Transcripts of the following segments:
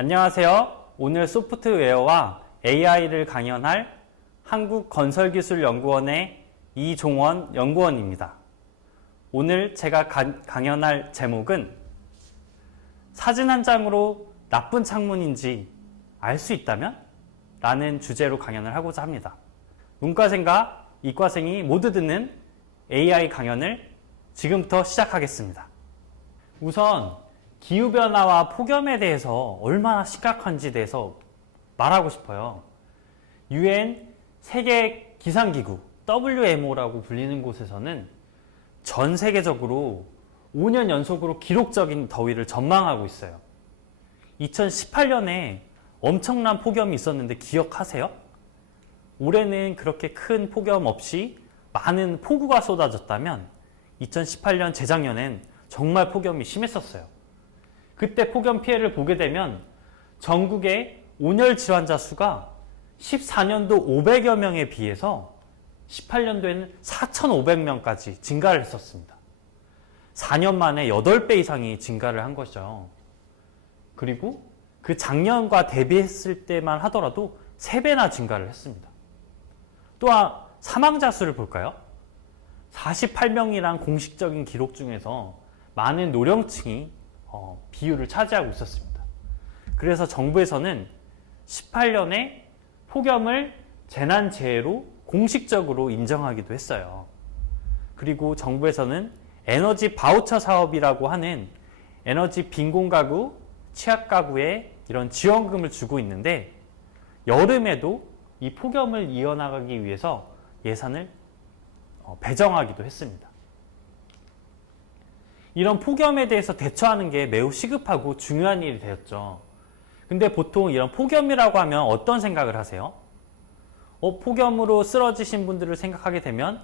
안녕하세요. 오늘 소프트웨어와 AI를 강연할 한국건설기술연구원의 이종원 연구원입니다. 오늘 제가 강연할 제목은 사진 한 장으로 나쁜 창문인지 알 수 있다면? 라는 주제로 강연을 하고자 합니다. 문과생과 이과생이 모두 듣는 AI 강연을 지금부터 시작하겠습니다. 우선 기후변화와 폭염에 대해서 얼마나 심각한지 대해서 말하고 싶어요. UN 세계 기상기구 WMO라고 불리는 곳에서는 전 세계적으로 5년 연속으로 기록적인 더위를 전망하고 있어요. 2018년에 엄청난 폭염이 있었는데 기억하세요? 올해는 그렇게 큰 폭염 없이 많은 폭우가 쏟아졌다면 2018년 재작년엔 정말 폭염이 심했었어요. 그때 폭염 피해를 보게 되면 전국의 온열 질환자 수가 14년도 500여 명에 비해서 18년도에는 4,500명까지 증가를 했었습니다. 4년 만에 8배 이상이 증가를 한 것이죠. 그리고 그 작년과 대비했을 때만 하더라도 3배나 증가를 했습니다. 또한 사망자 수를 볼까요? 48명이란 공식적인 기록 중에서 많은 노령층이 비율을 차지하고 있었습니다. 그래서 정부에서는 18년에 폭염을 재난재해로 공식적으로 인정하기도 했어요. 그리고 정부에서는 에너지 바우처 사업이라고 하는 에너지 빈곤가구, 취약가구에 이런 지원금을 주고 있는데 여름에도 이 폭염을 이어나가기 위해서 예산을 배정하기도 했습니다. 이런 폭염에 대해서 대처하는 게 매우 시급하고 중요한 일이 되었죠. 근데 보통 이런 폭염이라고 하면 어떤 생각을 하세요? 폭염으로 쓰러지신 분들을 생각하게 되면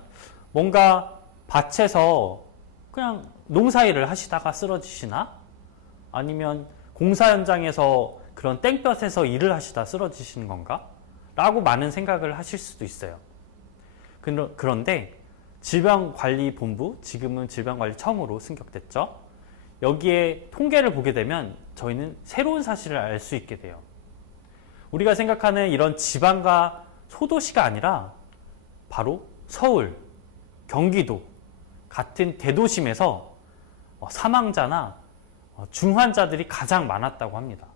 뭔가 밭에서 그냥 농사일을 하시다가 쓰러지시나? 아니면 공사 현장에서 그런 땡볕에서 일을 하시다 쓰러지시는 건가? 라고 많은 생각을 하실 수도 있어요. 그런데 질병관리본부, 지금은 질병관리청으로 승격됐죠. 여기에 통계를 보게 되면 저희는 새로운 사실을 알 수 있게 돼요. 우리가 생각하는 이런 지방과 소도시가 아니라 바로 서울, 경기도 같은 대도심에서 사망자나 중환자들이 가장 많았다고 합니다.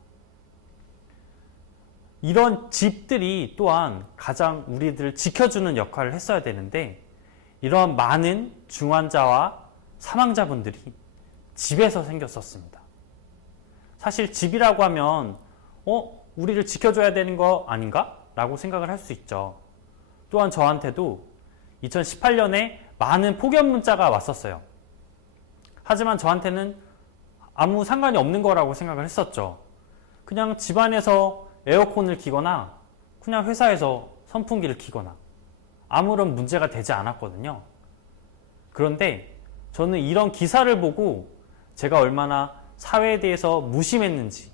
이런 집들이 또한 가장 우리들을 지켜주는 역할을 했어야 되는데 이러한 많은 중환자와 사망자분들이 집에서 생겼었습니다. 사실 집이라고 하면 우리를 지켜줘야 되는 거 아닌가? 라고 생각을 할 수 있죠. 또한 저한테도 2018년에 많은 폭염 문자가 왔었어요. 하지만 저한테는 아무 상관이 없는 거라고 생각을 했었죠. 그냥 집안에서 에어컨을 켜거나 그냥 회사에서 선풍기를 켜거나 아무런 문제가 되지 않았거든요. 그런데 저는 이런 기사를 보고 제가 얼마나 사회에 대해서 무심했는지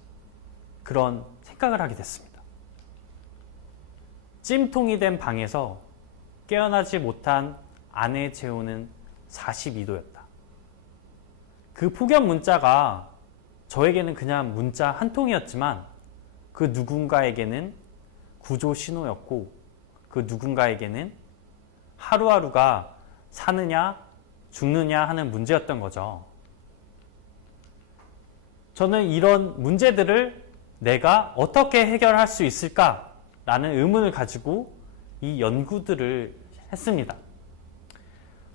그런 생각을 하게 됐습니다. 찜통이 된 방에서 깨어나지 못한 아내 재호는 42도였다. 그 폭염 문자가 저에게는 그냥 문자 한 통이었지만 그 누군가에게는 구조 신호였고 그 누군가에게는 하루하루가 사느냐 죽느냐 하는 문제였던 거죠. 저는 이런 문제들을 내가 어떻게 해결할 수 있을까라는 의문을 가지고 이 연구들을 했습니다.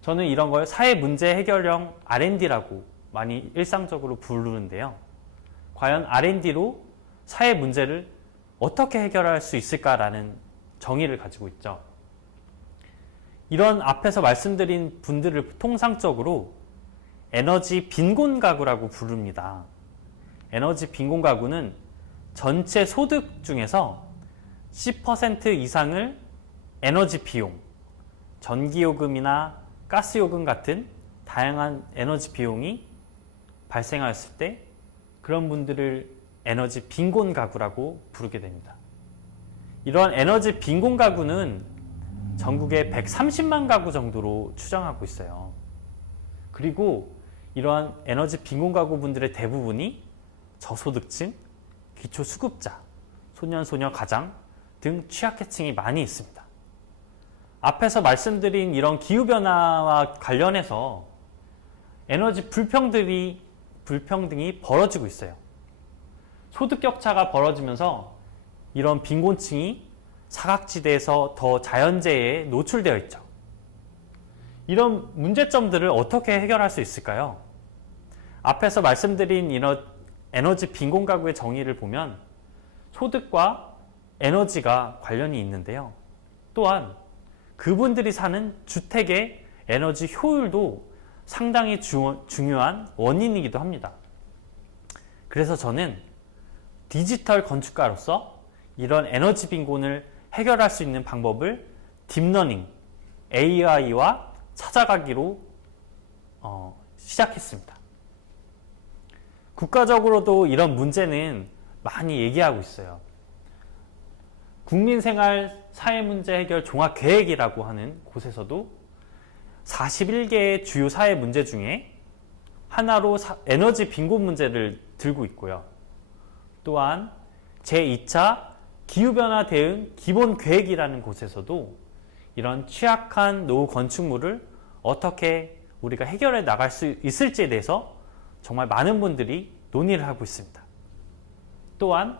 저는 이런 걸 사회문제 해결형 R&D라고 많이 일상적으로 부르는데요. 과연 R&D로 사회 문제를 어떻게 해결할 수 있을까라는 정의를 가지고 있죠. 이런 앞에서 말씀드린 분들을 통상적으로 에너지 빈곤 가구라고 부릅니다. 에너지 빈곤 가구는 전체 소득 중에서 10% 이상을 에너지 비용, 전기요금이나 가스요금 같은 다양한 에너지 비용이 발생하였을 때 그런 분들을 에너지 빈곤 가구라고 부르게 됩니다. 이러한 에너지 빈곤 가구는 전국에 130만 가구 정도로 추정하고 있어요. 그리고 이러한 에너지 빈곤 가구분들의 대부분이 저소득층, 기초수급자, 소년, 가장 등 취약계층이 많이 있습니다. 앞에서 말씀드린 이런 기후변화와 관련해서 에너지 불평등이 벌어지고 있어요. 소득격차가 벌어지면서 이런 빈곤층이 사각지대에서 더 자연재해에 노출되어 있죠. 이런 문제점들을 어떻게 해결할 수 있을까요? 앞에서 말씀드린 이런 에너지 빈곤 가구의 정의를 보면 소득과 에너지가 관련이 있는데요. 또한 그분들이 사는 주택의 에너지 효율도 상당히 중요한 원인이기도 합니다. 그래서 저는 디지털 건축가로서 이런 에너지 빈곤을 해결할 수 있는 방법을 딥러닝, AI와 찾아가기로 시작했습니다. 국가적으로도 이런 문제는 많이 얘기하고 있어요. 국민생활 사회문제 해결 종합계획이라고 하는 곳에서도 41개의 주요 사회 문제 중에 하나로 에너지 빈곤 문제를 들고 있고요. 또한 제2차 기후변화 대응 기본계획이라는 곳에서도 이런 취약한 노후 건축물을 어떻게 우리가 해결해 나갈 수 있을지에 대해서 정말 많은 분들이 논의를 하고 있습니다. 또한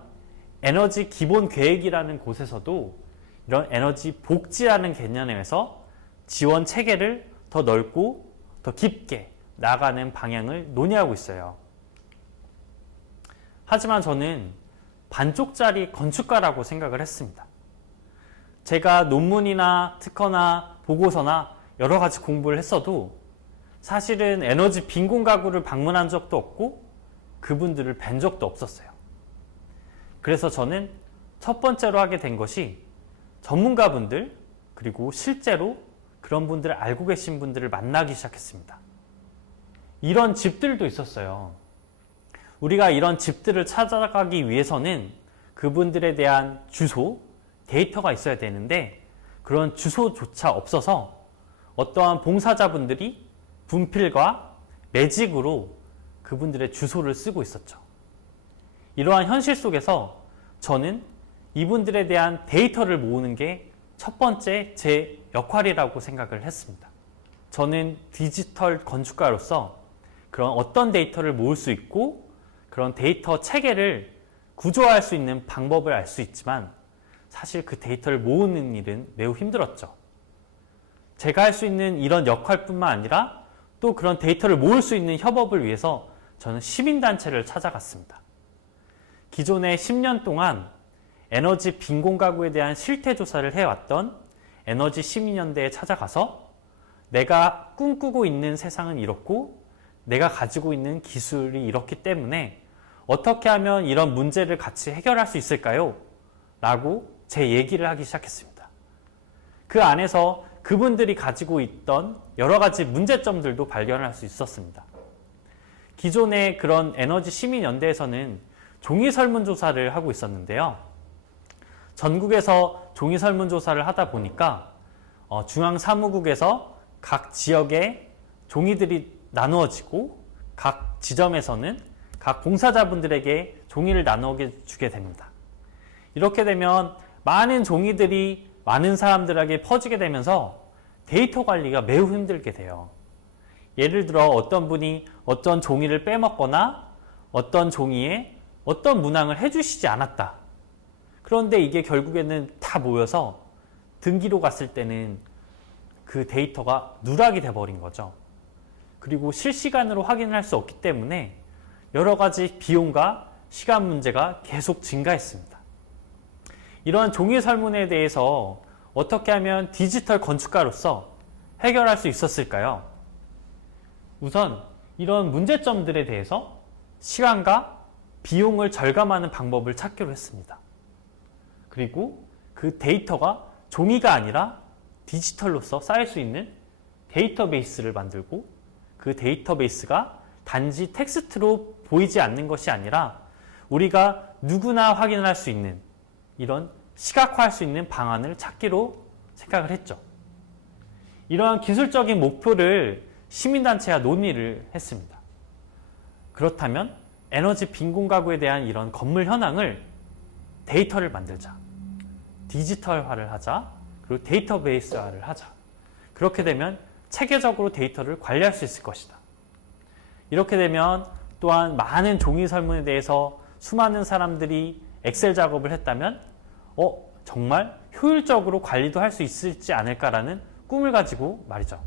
에너지 기본계획이라는 곳에서도 이런 에너지 복지라는 개념에서 지원 체계를 더 넓고 더 깊게 나아가는 방향을 논의하고 있어요. 하지만 저는 반쪽짜리 건축가라고 생각을 했습니다. 제가 논문이나 특허나 보고서나 여러 가지 공부를 했어도 사실은 에너지 빈곤 가구를 방문한 적도 없고 그분들을 뵌 적도 없었어요. 그래서 저는 첫 번째로 하게 된 것이 전문가분들 그리고 실제로 그런 분들을 알고 계신 분들을 만나기 시작했습니다. 이런 집들도 있었어요. 우리가 이런 집들을 찾아가기 위해서는 그분들에 대한 주소, 데이터가 있어야 되는데 그런 주소조차 없어서 어떠한 봉사자분들이 분필과 매직으로 그분들의 주소를 쓰고 있었죠. 이러한 현실 속에서 저는 이분들에 대한 데이터를 모으는 게 첫 번째 제 역할이라고 생각을 했습니다. 저는 디지털 건축가로서 그런 어떤 데이터를 모을 수 있고 그런 데이터 체계를 구조화할 수 있는 방법을 알 수 있지만 사실 그 데이터를 모으는 일은 매우 힘들었죠. 제가 할 수 있는 이런 역할뿐만 아니라 또 그런 데이터를 모을 수 있는 협업을 위해서 저는 시민단체를 찾아갔습니다. 기존에 10년 동안 에너지 빈곤 가구에 대한 실태조사를 해왔던 에너지 시민연대에 찾아가서 내가 꿈꾸고 있는 세상은 이렇고 내가 가지고 있는 기술이 이렇기 때문에 어떻게 하면 이런 문제를 같이 해결할 수 있을까요? 라고 제 얘기를 하기 시작했습니다. 그 안에서 그분들이 가지고 있던 여러 가지 문제점들도 발견할 수 있었습니다. 기존의 그런 에너지 시민연대에서는 종이 설문조사를 하고 있었는데요. 전국에서 종이 설문조사를 하다 보니까 중앙사무국에서 각 지역에 종이들이 나누어지고 각 지점에서는 각 봉사자분들에게 종이를 나누어 주게 됩니다. 이렇게 되면 많은 종이들이 많은 사람들에게 퍼지게 되면서 데이터 관리가 매우 힘들게 돼요. 예를 들어 어떤 분이 어떤 종이를 빼먹거나 어떤 종이에 어떤 문항을 해주시지 않았다. 그런데 이게 결국에는 다 모여서 등기로 갔을 때는 그 데이터가 누락이 돼버린 거죠. 그리고 실시간으로 확인할 수 없기 때문에 여러 가지 비용과 시간 문제가 계속 증가했습니다. 이러한 종이 설문에 대해서 어떻게 하면 디지털 건축가로서 해결할 수 있었을까요? 우선 이런 문제점들에 대해서 시간과 비용을 절감하는 방법을 찾기로 했습니다. 그리고 그 데이터가 종이가 아니라 디지털로서 쌓일 수 있는 데이터베이스를 만들고 그 데이터베이스가 단지 텍스트로 보이지 않는 것이 아니라 우리가 누구나 확인할 수 있는 이런 시각화할 수 있는 방안을 찾기로 생각을 했죠. 이러한 기술적인 목표를 시민단체와 논의를 했습니다. 그렇다면 에너지 빈곤 가구에 대한 이런 건물 현황을 데이터를 만들자. 디지털화를 하자. 그리고 데이터베이스화를 하자. 그렇게 되면 체계적으로 데이터를 관리할 수 있을 것이다. 이렇게 되면 또한 많은 종이 설문에 대해서 수많은 사람들이 엑셀 작업을 했다면 정말 효율적으로 관리도 할 수 있을지 않을까라는 꿈을 가지고 말이죠.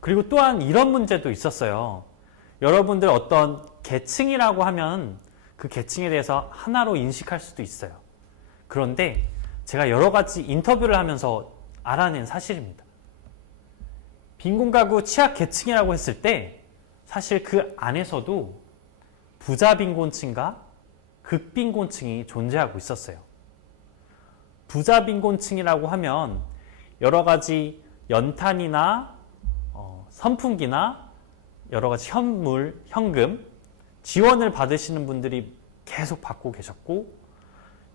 그리고 또한 이런 문제도 있었어요. 여러분들 어떤 계층이라고 하면 그 계층에 대해서 하나로 인식할 수도 있어요. 그런데 제가 여러 가지 인터뷰를 하면서 알아낸 사실입니다. 빈곤가구 취약 계층이라고 했을 때 사실 그 안에서도 부자 빈곤층과 극빈곤층이 존재하고 있었어요. 부자 빈곤층이라고 하면 여러 가지 연탄이나 선풍기나 여러 가지 현물, 현금, 지원을 받으시는 분들이 계속 받고 계셨고,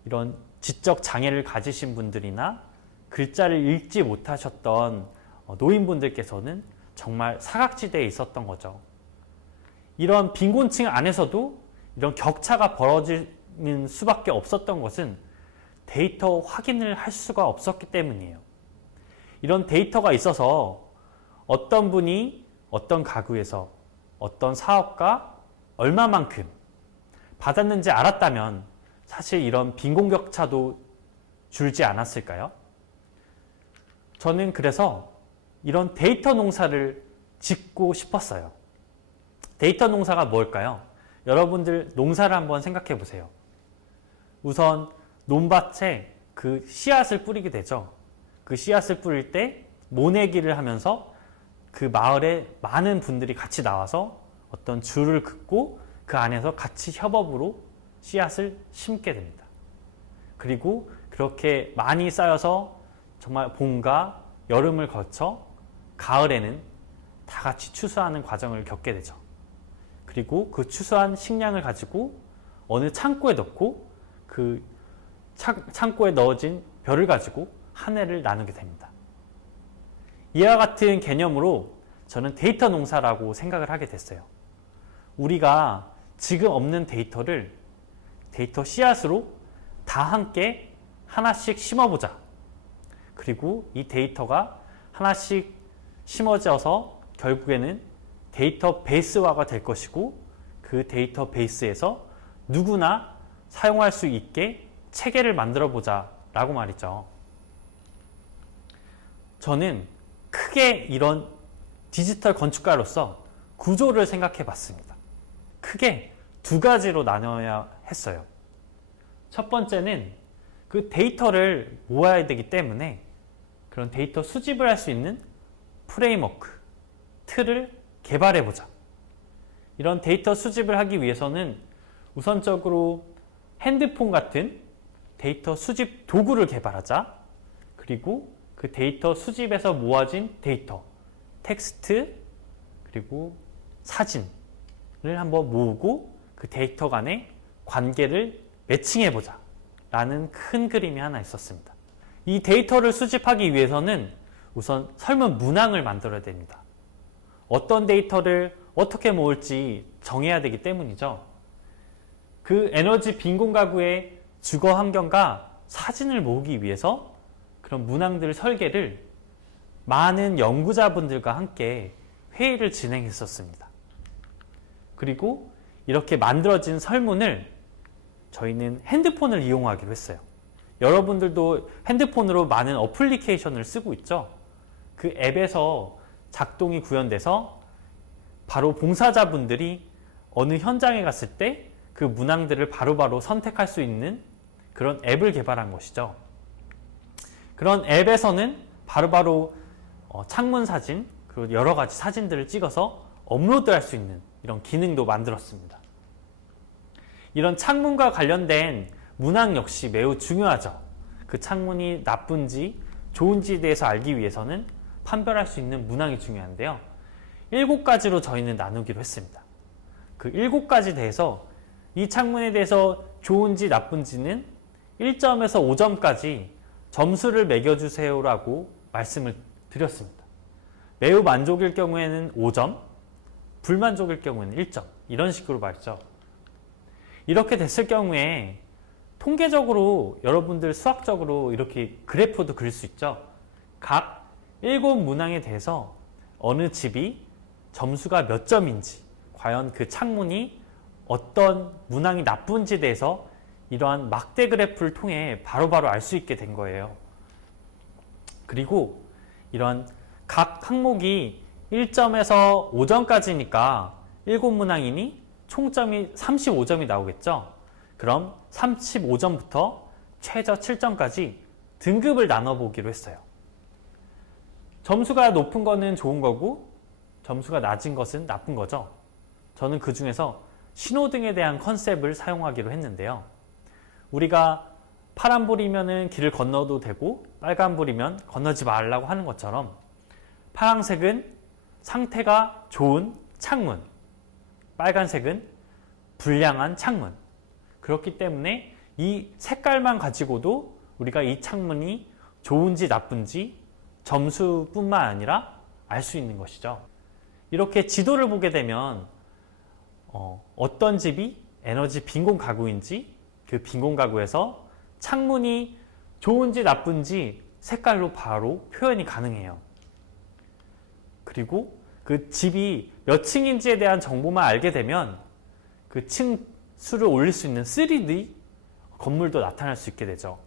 이런 지적 장애를 가지신 분들이나 글자를 읽지 못하셨던 노인분들께서는 정말 사각지대에 있었던 거죠. 이런 빈곤층 안에서도 이런 격차가 벌어지는 수밖에 없었던 것은 데이터 확인을 할 수가 없었기 때문이에요. 이런 데이터가 있어서 어떤 분이 어떤 가구에서 어떤 사업가 얼마만큼 받았는지 알았다면 사실 이런 빈곤격차도 줄지 않았을까요? 저는 그래서 이런 데이터 농사를 짓고 싶었어요. 데이터 농사가 뭘까요? 여러분들 농사를 한번 생각해 보세요. 우선 논밭에 그 씨앗을 뿌리게 되죠. 그 씨앗을 뿌릴 때 모내기를 하면서 그 마을에 많은 분들이 같이 나와서 어떤 줄을 긋고 그 안에서 같이 협업으로 씨앗을 심게 됩니다. 그리고 그렇게 많이 쌓여서 정말 봄과 여름을 거쳐 가을에는 다 같이 추수하는 과정을 겪게 되죠. 그리고 그 추수한 식량을 가지고 어느 창고에 넣고 그 창고에 넣어진 벼를 가지고 한 해를 나누게 됩니다. 이와 같은 개념으로 저는 데이터 농사라고 생각을 하게 됐어요. 우리가 지금 없는 데이터를 데이터 씨앗으로 다 함께 하나씩 심어보자. 그리고 이 데이터가 하나씩 심어져서 결국에는 데이터 베이스화가 될 것이고, 그 데이터 베이스에서 누구나 사용할 수 있게 체계를 만들어 보자 라고 말이죠. 저는 크게 이런 디지털 건축가로서 구조를 생각해 봤습니다. 크게 두 가지로 나눠야 했어요. 첫 번째는 그 데이터를 모아야 되기 때문에 그런 데이터 수집을 할 수 있는 프레임워크, 틀을 개발해 보자. 이런 데이터 수집을 하기 위해서는 우선적으로 핸드폰 같은 데이터 수집 도구를 개발하자. 그리고 그 데이터 수집에서 모아진 데이터, 텍스트, 그리고 사진을 한번 모으고 그 데이터 간의 관계를 매칭해 보자 라는 큰 그림이 하나 있었습니다. 이 데이터를 수집하기 위해서는 우선 설문 문항을 만들어야 됩니다. 어떤 데이터를 어떻게 모을지 정해야 되기 때문이죠. 그 에너지 빈곤 가구의 주거 환경과 사진을 모으기 위해서 그런 문항들 설계를 많은 연구자분들과 함께 회의를 진행했었습니다. 그리고 이렇게 만들어진 설문을 저희는 핸드폰을 이용하기로 했어요. 여러분들도 핸드폰으로 많은 어플리케이션을 쓰고 있죠. 그 앱에서 작동이 구현돼서 바로 봉사자분들이 어느 현장에 갔을 때 그 문항들을 바로바로 선택할 수 있는 그런 앱을 개발한 것이죠. 그런 앱에서는 바로바로 창문 사진, 그리고 여러 가지 사진들을 찍어서 업로드할 수 있는 이런 기능도 만들었습니다. 이런 창문과 관련된 문항 역시 매우 중요하죠. 그 창문이 나쁜지 좋은지에 대해서 알기 위해서는 판별할 수 있는 문항이 중요한데요. 7가지로 저희는 나누기로 했습니다. 그 7가지 대해서 이 창문에 대해서 좋은지 나쁜지는 1점에서 5점까지 점수를 매겨주세요라고 말씀을 드렸습니다. 매우 만족일 경우에는 5점, 불만족일 경우에는 1점, 이런 식으로 말이죠. 이렇게 됐을 경우에 통계적으로 여러분들 수학적으로 이렇게 그래프도 그릴 수 있죠. 각 7문항에 대해서 어느 집이 점수가 몇 점인지, 과연 그 창문이 어떤 문항이 나쁜지에 대해서 이러한 막대 그래프를 통해 바로바로 알 수 있게 된 거예요. 그리고 이런 각 항목이 1점에서 5점까지니까 7문항이니 총점이 35점이 나오겠죠. 그럼 35점부터 최저 7점까지 등급을 나눠보기로 했어요. 점수가 높은 거는 좋은 거고 점수가 낮은 것은 나쁜 거죠. 저는 그 중에서 신호등에 대한 컨셉을 사용하기로 했는데요. 우리가 파란불이면 길을 건너도 되고 빨간불이면 건너지 말라고 하는 것처럼 파란색은 상태가 좋은 창문, 빨간색은 불량한 창문. 그렇기 때문에 이 색깔만 가지고도 우리가 이 창문이 좋은지 나쁜지 점수뿐만 아니라 알 수 있는 것이죠. 이렇게 지도를 보게 되면 어떤 집이 에너지 빈곤 가구인지 그 빈곤 가구에서 창문이 좋은지 나쁜지 색깔로 바로 표현이 가능해요. 그리고 그 집이 몇 층인지에 대한 정보만 알게 되면 그 층 수를 올릴 수 있는 3D 건물도 나타날 수 있게 되죠.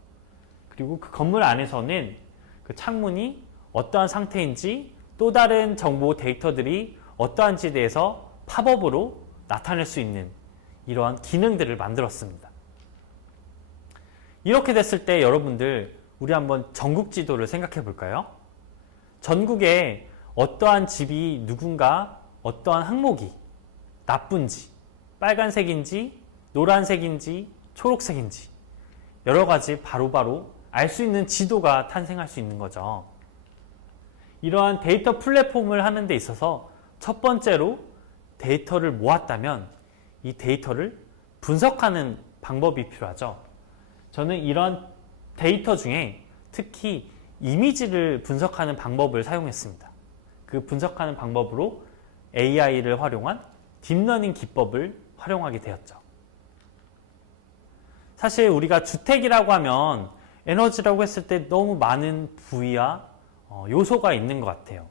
그리고 그 건물 안에서는 그 창문이 어떠한 상태인지 또 다른 정보 데이터들이 어떠한지에 대해서 팝업으로 나타낼 수 있는 이러한 기능들을 만들었습니다. 이렇게 됐을 때 여러분들 우리 한번 전국 지도를 생각해 볼까요? 전국에 어떠한 집이 누군가 어떠한 항목이 나쁜지 빨간색인지 노란색인지 초록색인지 여러 가지 바로바로 알 수 있는 지도가 탄생할 수 있는 거죠. 이러한 데이터 플랫폼을 하는 데 있어서 첫 번째로 데이터를 모았다면 이 데이터를 분석하는 방법이 필요하죠. 저는 이런 데이터 중에 특히 이미지를 분석하는 방법을 사용했습니다. 그 분석하는 방법으로 AI를 활용한 딥러닝 기법을 활용하게 되었죠. 사실 우리가 주택이라고 하면 에너지라고 했을 때 너무 많은 부위와 요소가 있는 것 같아요.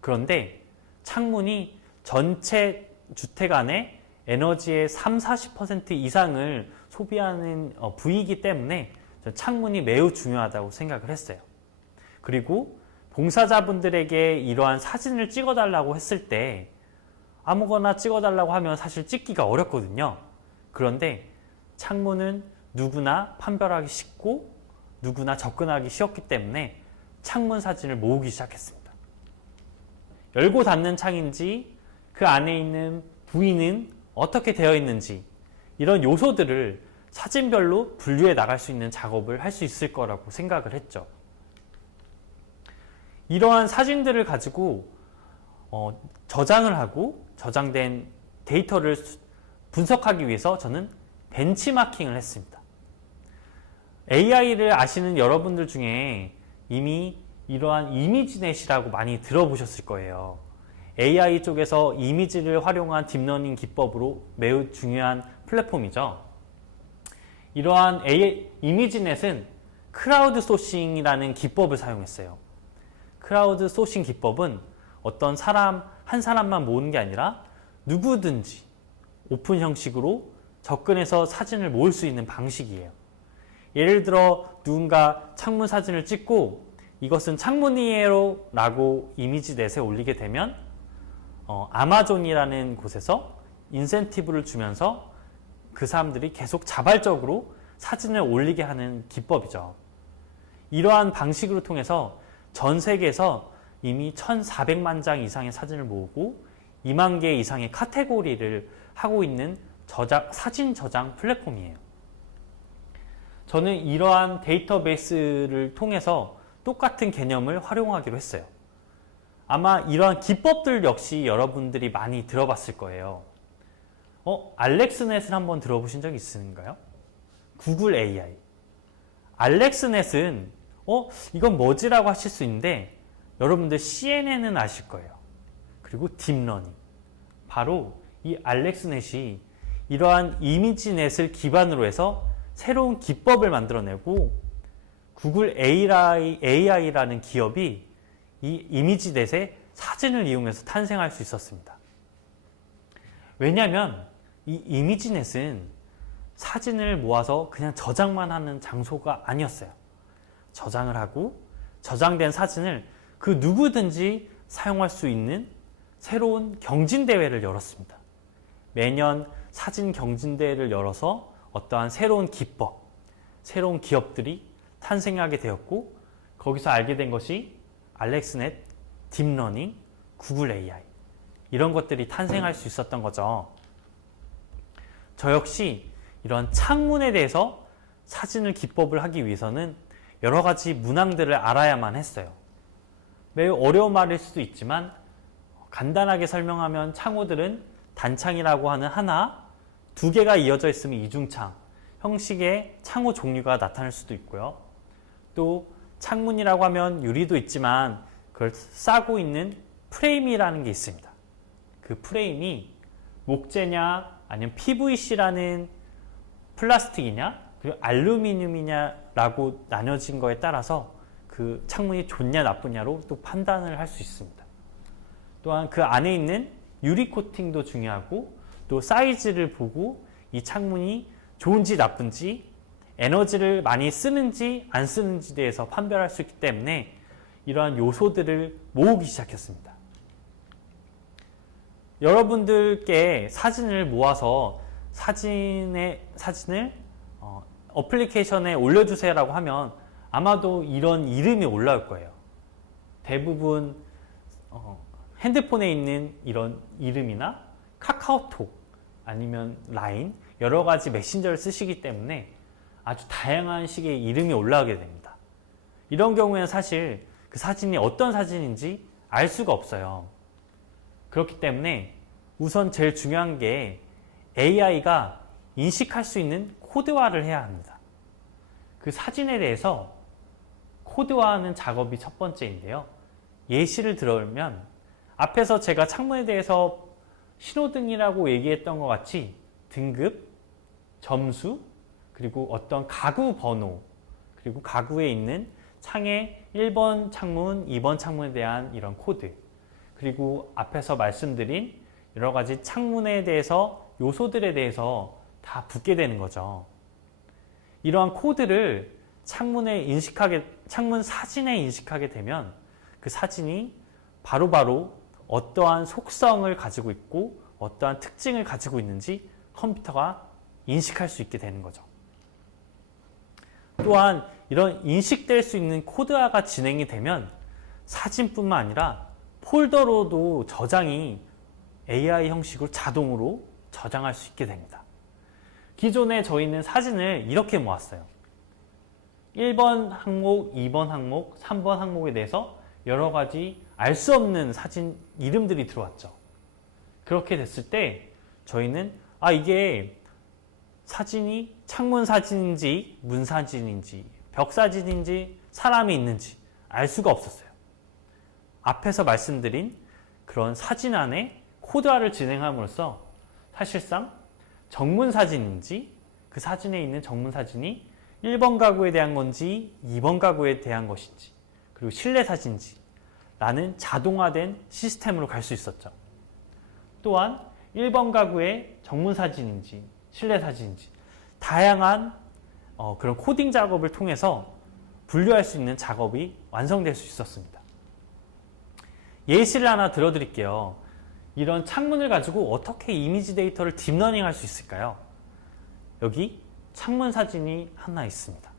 그런데 창문이 전체 주택 안에 에너지의 30-40% 이상을 소비하는 부위이기 때문에 창문이 매우 중요하다고 생각을 했어요. 그리고 봉사자분들에게 이러한 사진을 찍어달라고 했을 때 아무거나 찍어달라고 하면 사실 찍기가 어렵거든요. 그런데 창문은 누구나 판별하기 쉽고 누구나 접근하기 쉬웠기 때문에 창문 사진을 모으기 시작했습니다. 열고 닫는 창인지 그 안에 있는 부위는 어떻게 되어 있는지 이런 요소들을 사진별로 분류해 나갈 수 있는 작업을 할 수 있을 거라고 생각을 했죠. 이러한 사진들을 가지고 저장을 하고 저장된 데이터를 분석하기 위해서 저는 벤치마킹을 했습니다. AI를 아시는 여러분들 중에 이미 이러한 이미지넷이라고 많이 들어보셨을 거예요. AI 쪽에서 이미지를 활용한 딥러닝 기법으로 매우 중요한 플랫폼이죠. 이러한 이미지넷은 크라우드 소싱이라는 기법을 사용했어요. 크라우드 소싱 기법은 어떤 한 사람만 모으는 게 아니라 누구든지 오픈 형식으로 접근해서 사진을 모을 수 있는 방식이에요. 예를 들어 누군가 창문 사진을 찍고 이것은 창문이에요 라고 이미지넷에 올리게 되면 아마존이라는 곳에서 인센티브를 주면서 그 사람들이 계속 자발적으로 사진을 올리게 하는 기법이죠. 이러한 방식으로 통해서 전 세계에서 이미 1,400만 장 이상의 사진을 모으고 2만 개 이상의 카테고리를 하고 있는 사진 저장 플랫폼이에요. 저는 이러한 데이터베이스를 통해서 똑같은 개념을 활용하기로 했어요. 아마 이러한 기법들 역시 여러분들이 많이 들어봤을 거예요. 알렉스넷을 한번 들어보신 적 있으신가요? 구글 AI. 알렉스넷은 이건 뭐지라고 하실 수 있는데 여러분들 CNN은 아실 거예요. 그리고 딥러닝. 바로 이 알렉스넷이 이러한 이미지넷을 기반으로 해서 새로운 기법을 만들어내고 구글 AI라는 기업이 이 이미지넷의 사진을 이용해서 탄생할 수 있었습니다. 왜냐하면 이 이미지넷은 사진을 모아서 그냥 저장만 하는 장소가 아니었어요. 저장을 하고 저장된 사진을 그 누구든지 사용할 수 있는 새로운 경진대회를 열었습니다. 매년 사진 경진대회를 열어서 어떠한 새로운 기법, 새로운 기업들이 탄생하게 되었고 거기서 알게 된 것이 알렉스넷, 딥러닝, 구글 AI 이런 것들이 탄생할 수 있었던 거죠. 저 역시 이런 창문에 대해서 사진을 기법을 하기 위해서는 여러 가지 문항들을 알아야만 했어요. 매우 어려운 말일 수도 있지만 간단하게 설명하면 창호들은 단창이라고 하는 하나, 두 개가 이어져 있으면 이중창 형식의 창호 종류가 나타날 수도 있고요. 또 창문이라고 하면 유리도 있지만 그걸 싸고 있는 프레임이라는 게 있습니다. 그 프레임이 목재냐 아니면 PVC라는 플라스틱이냐 그리고 알루미늄이냐라고 나눠진 거에 따라서 그 창문이 좋냐 나쁘냐로 또 판단을 할 수 있습니다. 또한 그 안에 있는 유리 코팅도 중요하고 또 사이즈를 보고 이 창문이 좋은지 나쁜지 에너지를 많이 쓰는지 안 쓰는지에 대해서 판별할 수 있기 때문에 이러한 요소들을 모으기 시작했습니다. 여러분들께 사진을 모아서 사진을 어플리케이션에 올려주세요라고 하면 아마도 이런 이름이 올라올 거예요. 대부분 핸드폰에 있는 이런 이름이나 카카오톡 아니면 라인 여러 가지 메신저를 쓰시기 때문에 아주 다양한 식의 이름이 올라오게 됩니다. 이런 경우에는 사실 그 사진이 어떤 사진인지 알 수가 없어요. 그렇기 때문에 우선 제일 중요한 게 AI가 인식할 수 있는 코드화를 해야 합니다. 그 사진에 대해서 코드화하는 작업이 첫 번째인데요. 예시를 들어보면 앞에서 제가 창문에 대해서 신호등이라고 얘기했던 것 같이 등급, 점수, 그리고 어떤 가구 번호, 그리고 가구에 있는 창의 1번 창문, 2번 창문에 대한 이런 코드, 그리고 앞에서 말씀드린 여러 가지 창문에 대해서 요소들에 대해서 다 붙게 되는 거죠. 이러한 코드를 창문 사진에 인식하게 되면 그 사진이 바로바로 어떠한 속성을 가지고 있고 어떠한 특징을 가지고 있는지 컴퓨터가 인식할 수 있게 되는 거죠. 또한 이런 인식될 수 있는 코드화가 진행이 되면 사진뿐만 아니라 폴더로도 저장이 AI 형식으로 자동으로 저장할 수 있게 됩니다. 기존에 저희는 사진을 이렇게 모았어요. 1번 항목, 2번 항목, 3번 항목에 대해서 여러 가지 알 수 없는 사진 이름들이 들어왔죠. 그렇게 됐을 때 저희는 이게 사진이 창문 사진인지 문 사진인지 벽 사진인지 사람이 있는지 알 수가 없었어요. 앞에서 말씀드린 그런 사진 안에 코드화를 진행함으로써 사실상 정문 사진인지 그 사진에 있는 정문 사진이 1번 가구에 대한 건지 2번 가구에 대한 것인지 그리고 실내 사진인지 라는 자동화된 시스템으로 갈 수 있었죠. 또한 1번 가구의 정문 사진인지 실내 사진인지 다양한 그런 코딩 작업을 통해서 분류할 수 있는 작업이 완성될 수 있었습니다. 예시를 하나 들어드릴게요. 이런 창문을 가지고 어떻게 이미지 데이터를 딥러닝 할 수 있을까요? 여기 창문 사진이 하나 있습니다.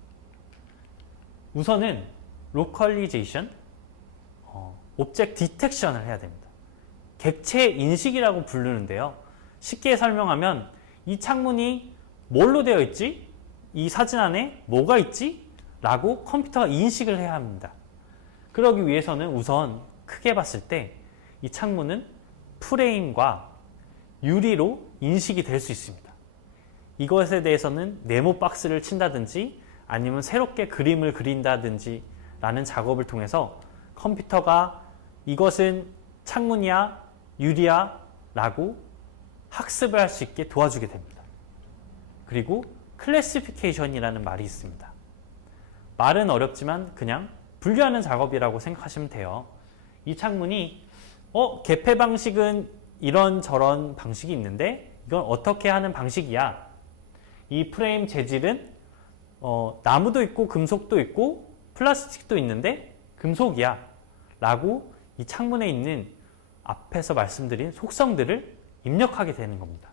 우선은 로컬리제이션, 오브젝트 디텍션을 해야 됩니다. 객체 인식이라고 부르는데요. 쉽게 설명하면 이 창문이 뭘로 되어 있지? 이 사진 안에 뭐가 있지? 라고 컴퓨터가 인식을 해야 합니다. 그러기 위해서는 우선 크게 봤을 때 이 창문은 프레임과 유리로 인식이 될 수 있습니다. 이것에 대해서는 네모 박스를 친다든지 아니면 새롭게 그림을 그린다든지 라는 작업을 통해서 컴퓨터가 이것은 창문이야 유리야 라고 학습을 할 수 있게 도와주게 됩니다. 그리고 클래시피케이션이라는 말이 있습니다. 말은 어렵지만 그냥 분류하는 작업이라고 생각하시면 돼요. 이 창문이 개폐 방식은 이런저런 방식이 있는데 이건 어떻게 하는 방식이야. 이 프레임 재질은 나무도 있고 금속도 있고 플라스틱도 있는데 금속이야 라고 이 창문에 있는 앞에서 말씀드린 속성들을 입력하게 되는 겁니다.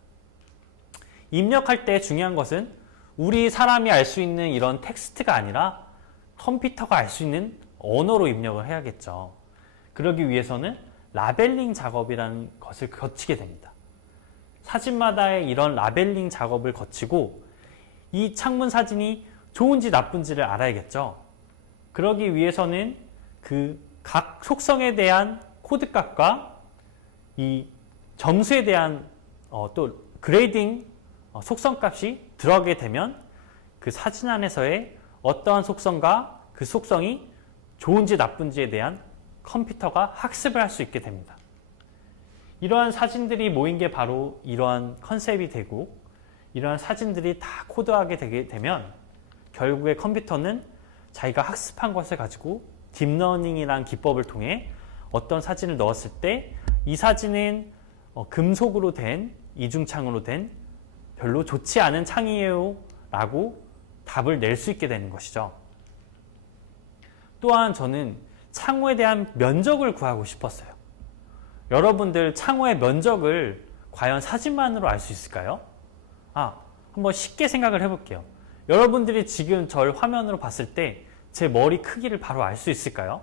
입력할 때 중요한 것은 우리 사람이 알 수 있는 이런 텍스트가 아니라 컴퓨터가 알 수 있는 언어로 입력을 해야겠죠. 그러기 위해서는 라벨링 작업이라는 것을 거치게 됩니다. 사진마다의 이런 라벨링 작업을 거치고 이 창문 사진이 좋은지 나쁜지를 알아야겠죠. 그러기 위해서는 그 각 속성에 대한 코드값과 이 점수에 대한 또 그레이딩 속성값이 들어가게 되면 그 사진 안에서의 어떠한 속성과 그 속성이 좋은지 나쁜지에 대한 컴퓨터가 학습을 할 수 있게 됩니다. 이러한 사진들이 모인 게 바로 이러한 컨셉이 되고 이러한 사진들이 다 코드하게 되게 되면 결국에 컴퓨터는 자기가 학습한 것을 가지고 딥러닝이라는 기법을 통해 어떤 사진을 넣었을 때 이 사진은 금속으로 된 이중창으로 된 별로 좋지 않은 창이에요 라고 답을 낼 수 있게 되는 것이죠. 또한 저는 창호에 대한 면적을 구하고 싶었어요. 여러분들 창호의 면적을 과연 사진만으로 알 수 있을까요? 한번 쉽게 생각을 해볼게요. 여러분들이 지금 절 화면으로 봤을 때 제 머리 크기를 바로 알 수 있을까요?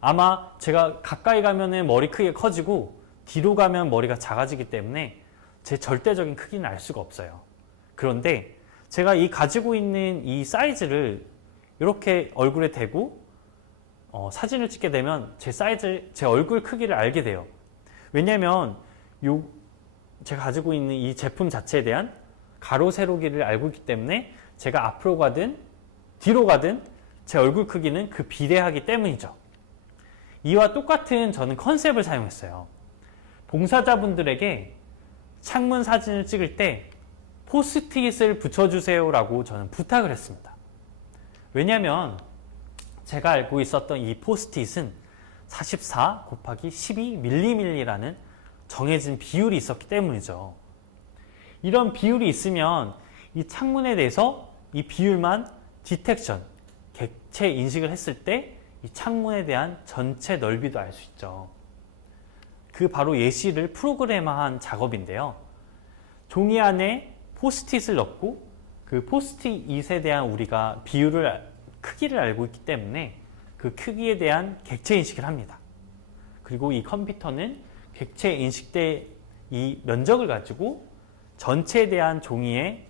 아마 제가 가까이 가면 머리 크기가 커지고 뒤로 가면 머리가 작아지기 때문에 제 절대적인 크기는 알 수가 없어요. 그런데 제가 이 가지고 있는 이 사이즈를 이렇게 얼굴에 대고 사진을 찍게 되면 제 얼굴 크기를 알게 돼요. 왜냐하면 제가 가지고 있는 이 제품 자체에 대한 가로 세로기를 알고 있기 때문에 제가 앞으로 가든 뒤로 가든 제 얼굴 크기는 그 비례하기 때문이죠. 이와 똑같은 저는 컨셉을 사용했어요. 봉사자분들에게 창문 사진을 찍을 때 포스트잇을 붙여주세요 라고 저는 부탁을 했습니다. 왜냐하면 제가 알고 있었던 이 포스트잇은 44 곱하기 12mm라는 정해진 비율이 있었기 때문이죠. 이런 비율이 있으면 이 창문에 대해서 이 비율만 디텍션, 객체 인식을 했을 때 이 창문에 대한 전체 넓이도 알 수 있죠. 그 바로 예시를 프로그램화한 작업인데요. 종이 안에 포스트잇을 넣고 그 포스트잇에 대한 우리가 크기를 알고 있기 때문에 그 크기에 대한 객체 인식을 합니다. 그리고 이 컴퓨터는 객체 인식된 이 면적을 가지고 전체에 대한 종이의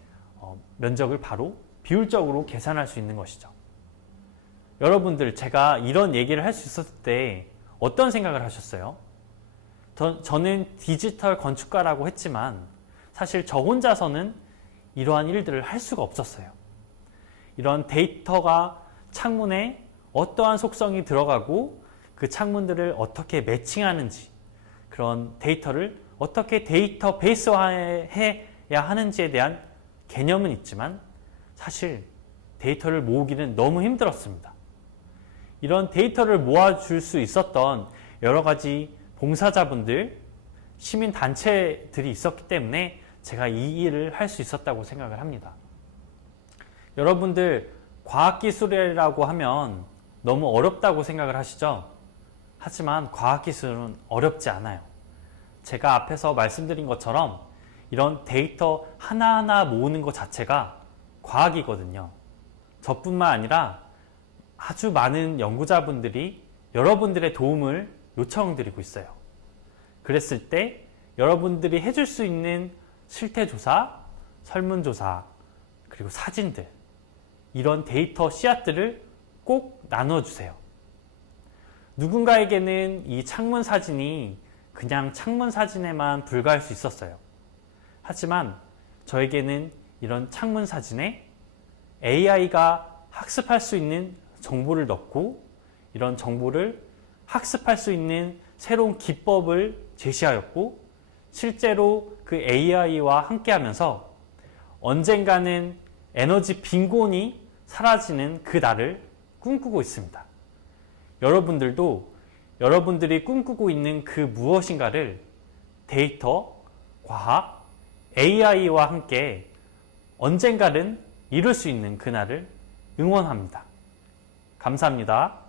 면적을 바로 비율적으로 계산할 수 있는 것이죠. 여러분들, 제가 이런 얘기를 할 수 있었을 때 어떤 생각을 하셨어요? 저는 디지털 건축가라고 했지만 사실 저 혼자서는 이러한 일들을 할 수가 없었어요. 이런 데이터가 창문에 어떠한 속성이 들어가고 그 창문들을 어떻게 매칭하는지, 그런 데이터를 어떻게 데이터베이스화해야 하는지에 대한 개념은 있지만 사실 데이터를 모으기는 너무 힘들었습니다. 이런 데이터를 모아줄 수 있었던 여러 가지 봉사자분들, 시민단체들이 있었기 때문에 제가 이 일을 할 수 있었다고 생각을 합니다. 여러분들, 과학기술이라고 하면 너무 어렵다고 생각을 하시죠? 하지만 과학기술은 어렵지 않아요. 제가 앞에서 말씀드린 것처럼 이런 데이터 하나하나 모으는 것 자체가 과학이거든요. 저뿐만 아니라 아주 많은 연구자분들이 여러분들의 도움을 요청드리고 있어요. 그랬을 때 여러분들이 해줄 수 있는 실태조사, 설문조사, 그리고 사진들, 이런 데이터 씨앗들을 꼭 나눠주세요. 누군가에게는 이 창문 사진이 그냥 창문 사진에만 불과할 수 있었어요. 하지만 저에게는 이런 창문 사진에 AI가 학습할 수 있는 정보를 넣고 이런 정보를 학습할 수 있는 새로운 기법을 제시하였고, 실제로 그 AI와 함께하면서 언젠가는 에너지 빈곤이 사라지는 그 날을 꿈꾸고 있습니다. 여러분들도 여러분들이 꿈꾸고 있는 그 무엇인가를 데이터, 과학, AI와 함께 언젠가는 이룰 수 있는 그날을 응원합니다. 감사합니다.